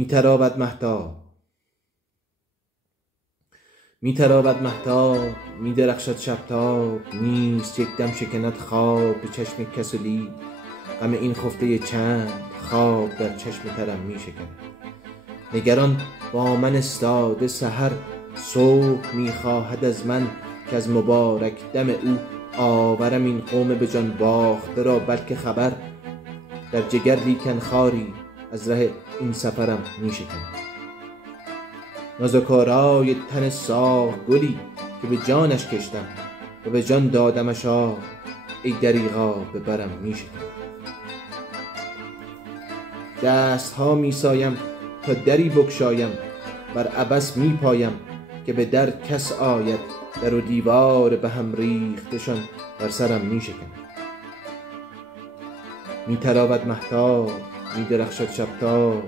می‌تراود مهتاب، می‌درخشد شب‌تاب، نیست یک دم شکند خواب به چشم کسلی. غم این خفته چند خواب در چشم ترم می‌شکند. نگران با من استاده سحر، صبح می‌خواهد از من که از مبارک دم او آورم این قوم به جان باخته را بلکه خبر. در جگر لیکن خاری از ره این سفرم می‌شکند. نازکارای تن ساق گلی که به جانش کشتم و به جان دادمش ای دریغا به برم می‌شکند. دست‌ها می‌سایم تا دری بگشایم، بر عبث می‌پایم که به در کس آید. در و دیوار به هم ریختشان بر سرم می‌شکند. می‌تراود مهتاب، می‌درخشد شب‌تاب،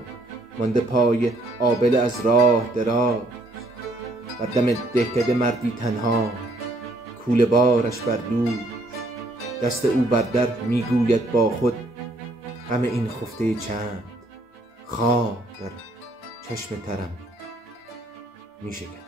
مانده پای آبله از راه دراز. بر دم دهکده مردی تنها، کوله بارش بر دوش، دست او بر در میگوید با خود غم این خفته چند خواب در چشم ترم می‌شکند.